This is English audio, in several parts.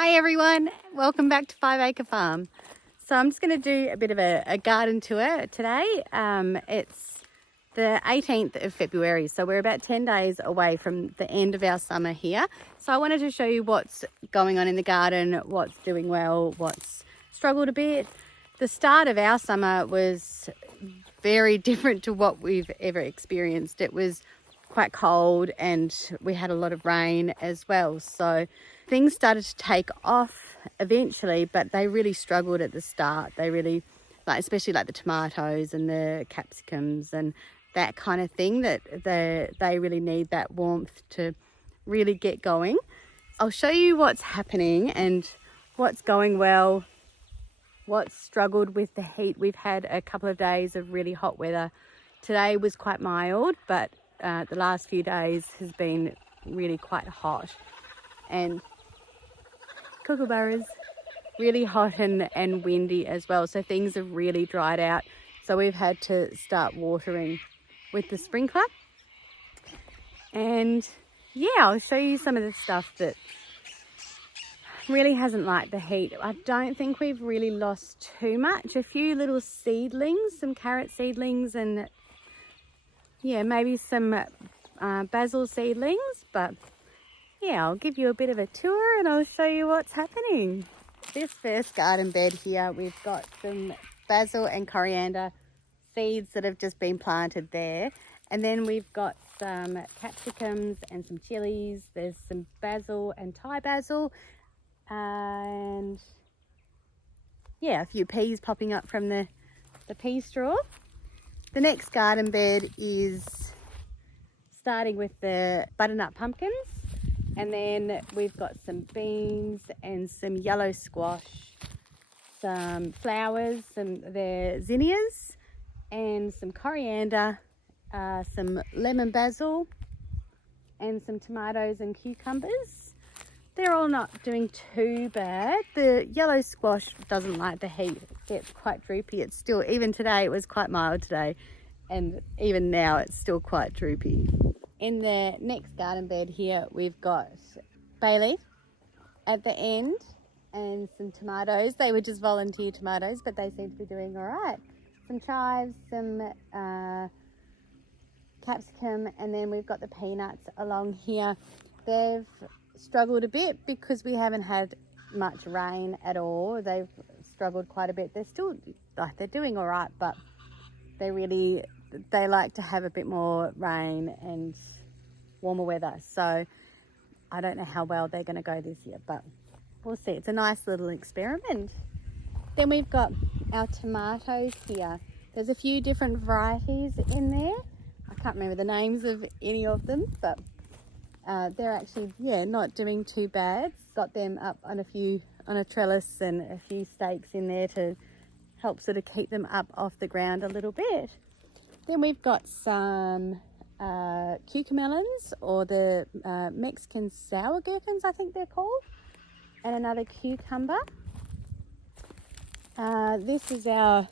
Hi everyone, welcome back to 5 Acre Farm. So I'm just going to do a bit of a garden tour today. It's the 18th of February, so we're about 10 days away from the end of our summer here. So I wanted to show you what's going on in the garden, what's doing well, what's struggled a bit. The start of our summer was very different to what we've ever experienced. It was quite cold and we had a lot of rain as well. So things started to take off eventually, but they really struggled at the start. They really, especially the tomatoes and the capsicums and that kind of thing, that they really need that warmth to really get going. I'll show you what's happening and what's going well, what's struggled with the heat. We've had a couple of days of really hot weather. Today was quite mild, but the last few days has been really quite hot, and kookaburras really hot and windy as well, so things have really dried out. So we've had to start watering with the sprinkler, and yeah, I'll show you some of the stuff that really hasn't liked the heat. I don't think we've really lost too much. A few little seedlings, some carrot seedlings, and yeah, maybe some basil seedlings, but yeah, I'll give you a bit of a tour and I'll show you what's happening. This first garden bed here, we've got some basil and coriander seeds that have just been planted there, and then we've got some capsicums and some chilies. There's some basil and Thai basil, and yeah, a few peas popping up from the pea straw. The next garden bed is starting with the butternut pumpkins, and then we've got some beans and some yellow squash, some flowers, they're zinnias, and some coriander, some lemon basil, and some tomatoes and cucumbers. They're all not doing too bad. The yellow squash doesn't like the heat. It gets quite droopy. It's still, even today, it was quite mild today, and even now it's still quite droopy. In the next garden bed here, we've got bay leaf at the end and some tomatoes. They were just volunteer tomatoes, but they seem to be doing all right. Some chives, some capsicum, and then we've got the peanuts along here. They've struggled a bit because we haven't had much rain at all. They've struggled quite a bit. They're still, they're doing all right, but they like to have a bit more rain and warmer weather. So I don't know how well they're going to go this year, but we'll see. It's a nice little experiment. Then we've got our tomatoes here. There's a few different varieties in there. I can't remember the names of any of them, but they're actually, not doing too bad. Got them up on a trellis and a few stakes in there to help sort of keep them up off the ground a little bit. Then we've got some cucamelons, or the Mexican sour gherkins, I think they're called, and another cucumber. This is our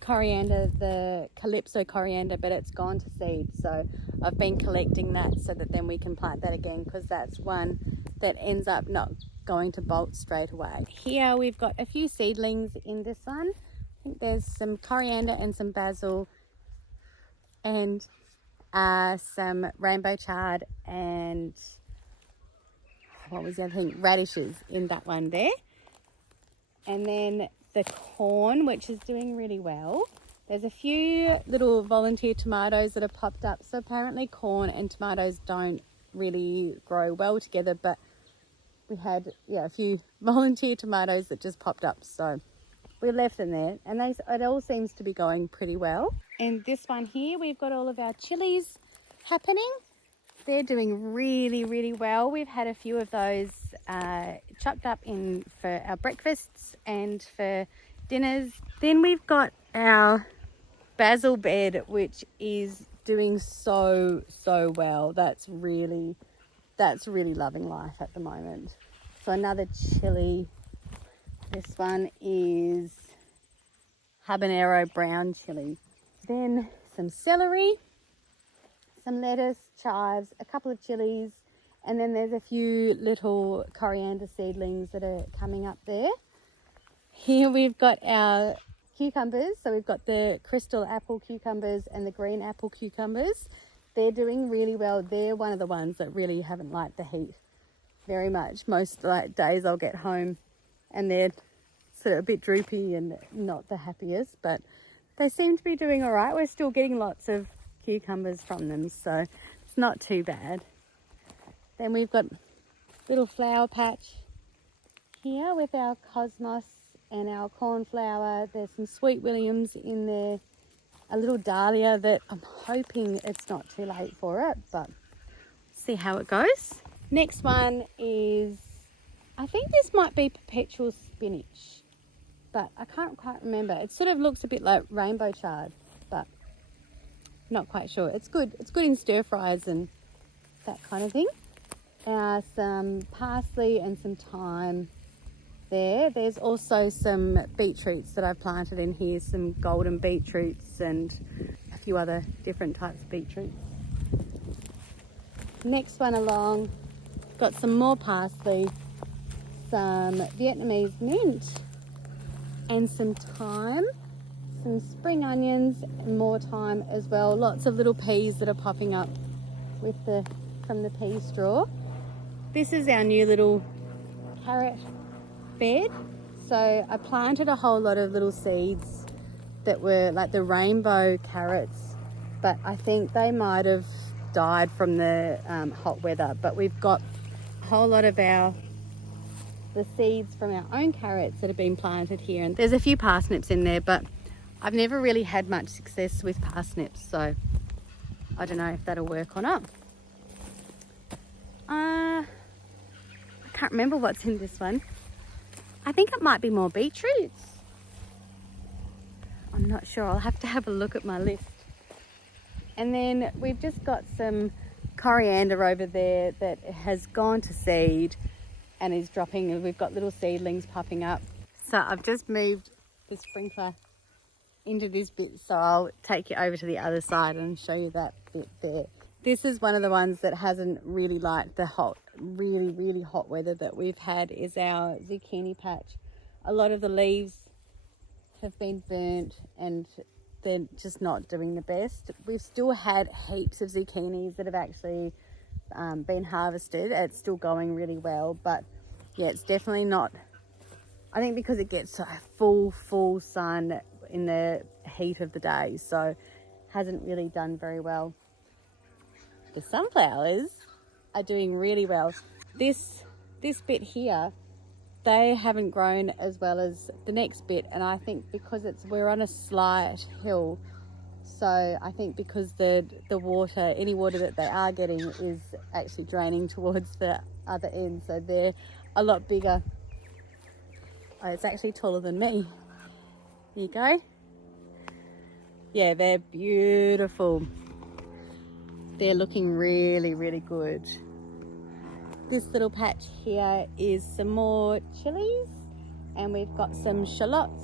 coriander, the calypso coriander, but it's gone to seed, so I've been collecting that so that then we can plant that again, because that's one that ends up not going to bolt straight away. Here we've got a few seedlings in this one. I think there's some coriander and some basil, and some rainbow chard, and what was the other thing? Radishes in that one there. And then the corn, which is doing really well. There's a few little volunteer tomatoes that have popped up. So apparently corn and tomatoes don't really grow well together, but we had a few volunteer tomatoes that just popped up, so we left them there, and it all seems to be going pretty well. And this one here, we've got all of our chilies happening. They're doing really, really well. We've had a few of those chopped up in for our breakfasts and for dinners. Then we've got our basil bed, which is doing so well. That's really loving life at the moment. So another chili. This one is habanero brown chili. Then some celery, some lettuce, chives, a couple of chilies, And then there's a few little coriander seedlings that are coming up there. Here we've got our cucumbers. So we've got the crystal apple cucumbers and the green apple cucumbers. They're doing really well. They're one of the ones that really haven't liked the heat very much. Most days I'll get home and they're sort of a bit droopy and not the happiest, but they seem to be doing all right. We're still getting lots of cucumbers from them, so it's not too bad. Then we've got little flower patch here with our cosmos and our cornflower. There's some sweet williams in there, a little dahlia that I'm hoping it's not too late for it, but see how it goes. Next one is, I think this might be perpetual spinach, but I can't quite remember. It sort of looks a bit like rainbow chard, but not quite sure. It's good. It's good in stir fries and that kind of thing. Some parsley and some thyme there. There's also some beetroots that I've planted in here, some golden beetroots and a few other different types of beetroots. Next one along, got some more parsley, some Vietnamese mint and some thyme, some spring onions and more thyme as well. Lots of little peas that are popping up from the pea straw. This is our new little carrot bed. So I planted a whole lot of little seeds that were like the rainbow carrots, but I think they might have died from the hot weather. But we've got a whole lot of the seeds from our own carrots that have been planted here, and there's a few parsnips in there, but I've never really had much success with parsnips, so I don't know if that'll work or not. I can't remember what's in this one. I think it might be more beetroots. I'm not sure. I'll have to have a look at my list. And then we've just got some coriander over there that has gone to seed and is dropping. We've got little seedlings popping up. So I've just moved the sprinkler into this bit, so I'll take you over to the other side and show you that bit there. This is one of the ones that hasn't really liked the really hot weather that we've had, is our zucchini patch. A lot of the leaves have been burnt and they're just not doing the best. We've still had heaps of zucchinis that have actually been harvested. It's still going really well, but yeah, it's definitely not. I think because it gets a full sun in the heat of the day, so hasn't really done very well. The sunflowers are doing really well. This bit here, they haven't grown as well as the next bit, and I think because we're on a slight hill, so I think because the water, any water that they are getting is actually draining towards the other end, so they're a lot bigger. Oh, it's actually taller than me. There you go. Yeah, they're beautiful. They're looking really good. This little patch here is some more chilies, and we've got some shallots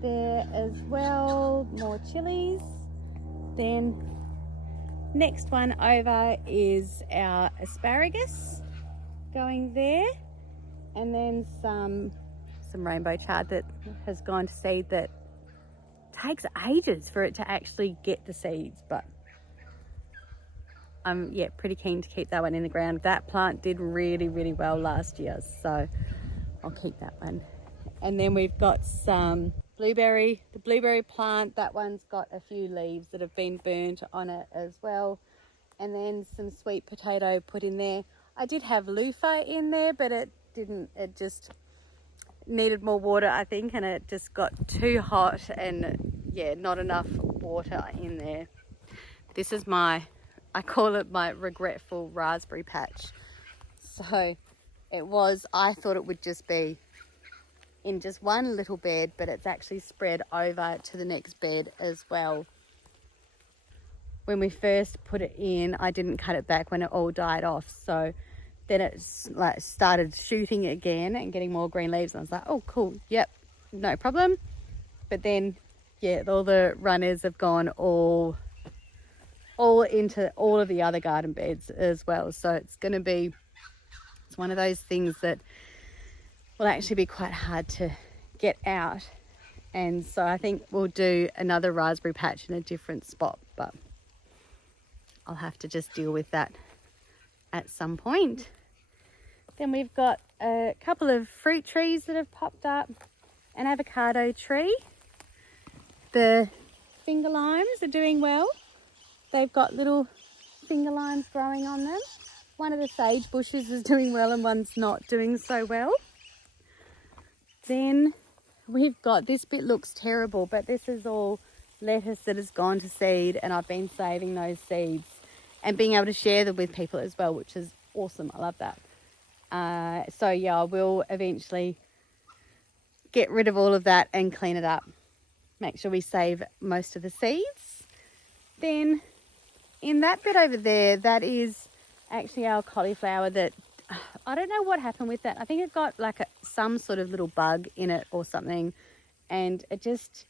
there as well, more chilies. Then next one over is our asparagus going there, and then some rainbow chard that has gone to seed that takes ages for it to actually get the seeds, but I'm pretty keen to keep that one in the ground. That plant did really well last year, so I'll keep that one. And then we've got some blueberry, the blueberry plant. That one's got a few leaves that have been burnt on it as well. And then some sweet potato put in there. I did have loofah in there, but it just needed more water, I think, and it just got too hot and not enough water in there. This is I call it my regretful raspberry patch. So I thought it would just be in just one little bed, but it's actually spread over to the next bed as well. When we first put it in, I didn't cut it back when it all died off, so then it started shooting again and getting more green leaves, and I was like, oh cool, yep, no problem. But then all the runners have gone all into all of the other garden beds as well, so it's going to be It's one of those things that will actually be quite hard to get out. And so I think we'll do another raspberry patch in a different spot, but I'll have to just deal with that at some point. Then we've got a couple of fruit trees that have popped up, an avocado tree. The finger limes are doing well. They've got little finger limes growing on them. One of the sage bushes is doing well and one's not doing so well. Then we've got, this bit looks terrible, but this is all lettuce that has gone to seed, and I've been saving those seeds and being able to share them with people as well, which is awesome. I love that. So yeah, I will eventually get rid of all of that and clean it up. Make sure we save most of the seeds. Then in that bit over there, that is actually our cauliflower that, I don't know what happened with that. I think it got like some sort of little bug in it or something, and it just,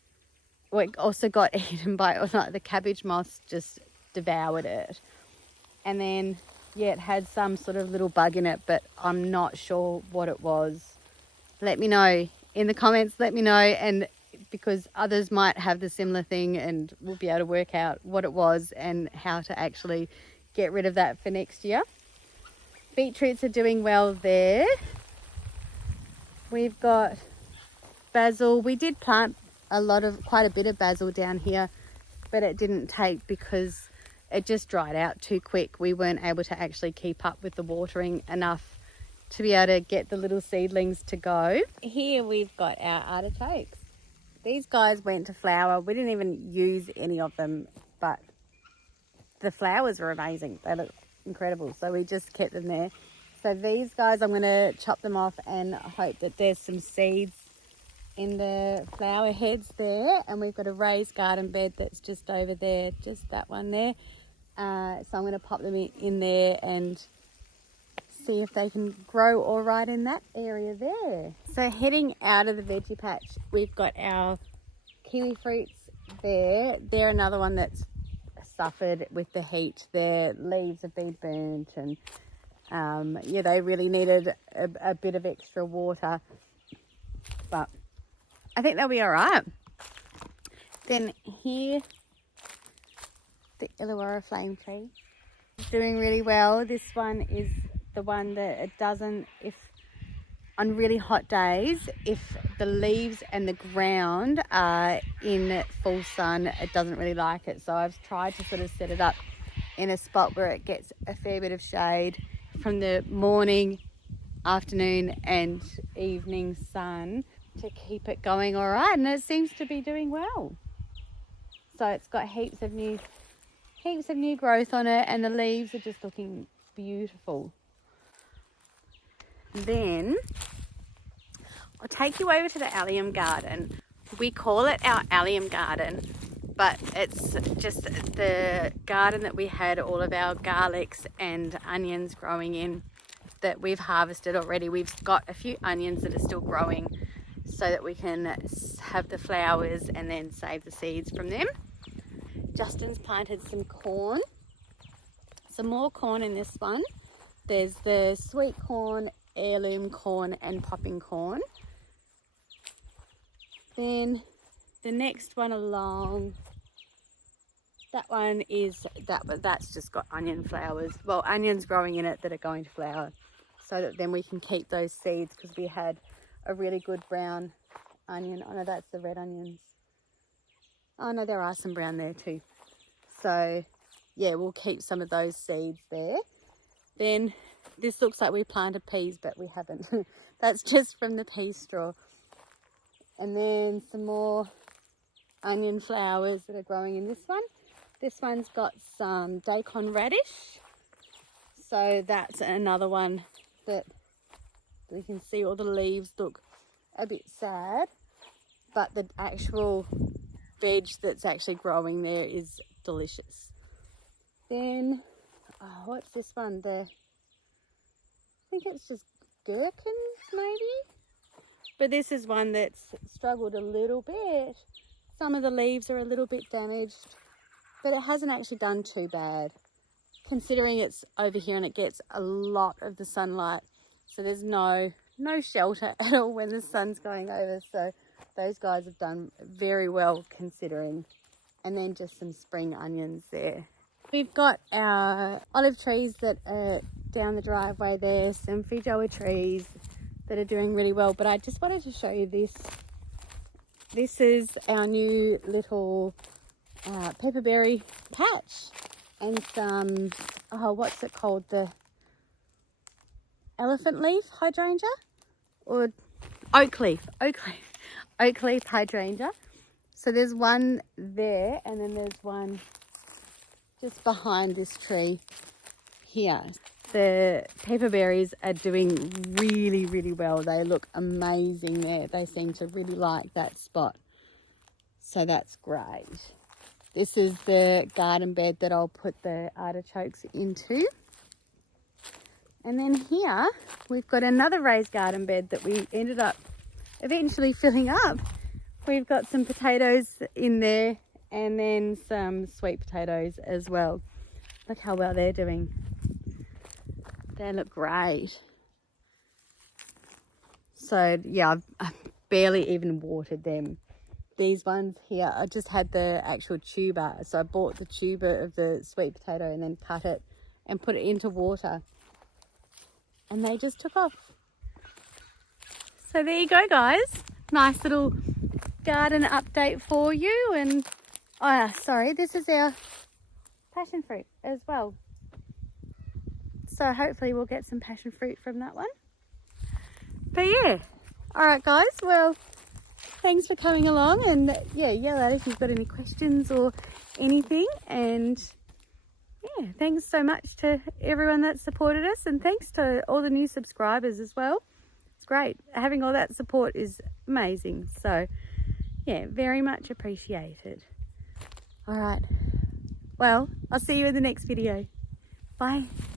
well, it also got eaten by, or like the cabbage moths just devoured it. And then, yeah, it had some sort of little bug in it, but I'm not sure what it was. Let me know in the comments, let me know, and because others might have the similar thing and we'll be able to work out what it was and how to actually get rid of that for next year. Beetroots are doing well there. We've got basil. We did plant quite a bit of basil down here, but it didn't take because it just dried out too quick. We weren't able to actually keep up with the watering enough to be able to get the little seedlings to go. Here we've got our artichokes. These guys went to flower. We didn't even use any of them, but the flowers are amazing. They look incredible. So we just kept them there. So these guys, I'm going to chop them off and hope that there's some seeds in the flower heads there. And we've got a raised garden bed that's just over there, just that one there. So I'm going to pop them in there and see if they can grow all right in that area there. So heading out of the veggie patch, we've got our kiwi fruits there. They're another one that's suffered with the heat. Their leaves have been burnt, and yeah, they really needed a bit of extra water, but I think they'll be all right. Then here, the Illawarra flame tree is doing really well. This one is the one that it doesn't, if on really hot days, if the leaves and the ground are in full sun, it doesn't really like it. So I've tried to sort of set it up in a spot where it gets a fair bit of shade from the morning, afternoon and evening sun to keep it going all right, and it seems to be doing well. So it's got heaps of new growth on it, and the leaves are just looking beautiful. Then I'll take you over to the Allium garden. We call it our Allium garden, but it's just the garden that we had all of our garlics and onions growing in that we've harvested already. We've got a few onions that are still growing so that we can have the flowers and then save the seeds from them. Justin's planted some corn, some more corn in this one. There's the sweet corn, heirloom corn and popping corn. Then the next one along, that one is that's just got onion flowers, well, onions growing in it that are going to flower, so that then we can keep those seeds, because we had a really good brown onion. Oh no, that's the red onions. Oh no, there are some brown there too. So yeah, we'll keep some of those seeds there. Then this looks like we planted peas, but we haven't. That's just from the pea straw. And then some more onion flowers that are growing in this one. This one's got some daikon radish. So that's another one that we can see all the leaves look a bit sad, but the actual veg that's actually growing there is delicious. Then, oh, what's this one? I think it's just gherkins maybe, but this is one that's struggled a little bit. Some of the leaves are a little bit damaged, but it hasn't actually done too bad considering it's over here and it gets a lot of the sunlight. So there's no shelter at all when the sun's going over. So those guys have done very well considering. And then just some spring onions there. We've got our olive trees that are down the driveway there, some feijoa trees that are doing really well. But I just wanted to show you this. This is our new little pepperberry patch. And some, what's it called? The elephant leaf hydrangea? Or oak leaf hydrangea. So there's one there, and then there's one just behind this tree here. The pepperberries are doing really, really well. They look amazing there. They seem to really like that spot. So that's great. This is the garden bed that I'll put the artichokes into. And then here we've got another raised garden bed that we ended up eventually filling up. We've got some potatoes in there and then some sweet potatoes as well. Look how well they're doing. They look great. So yeah, I've barely even watered them. These ones here, I just had the actual tuber. So I bought the tuber of the sweet potato and then cut it and put it into water. And they just took off. So there you go, guys. Nice little garden update for you. And this is our passion fruit as well. So hopefully we'll get some passion fruit from that one. But yeah, all right, guys. Well, thanks for coming along, and yeah, yell out if you've got any questions or anything. And yeah, thanks so much to everyone that supported us, and thanks to all the new subscribers as well. It's great. Having all that support is amazing. So yeah, very much appreciated. All right. Well, I'll see you in the next video. Bye.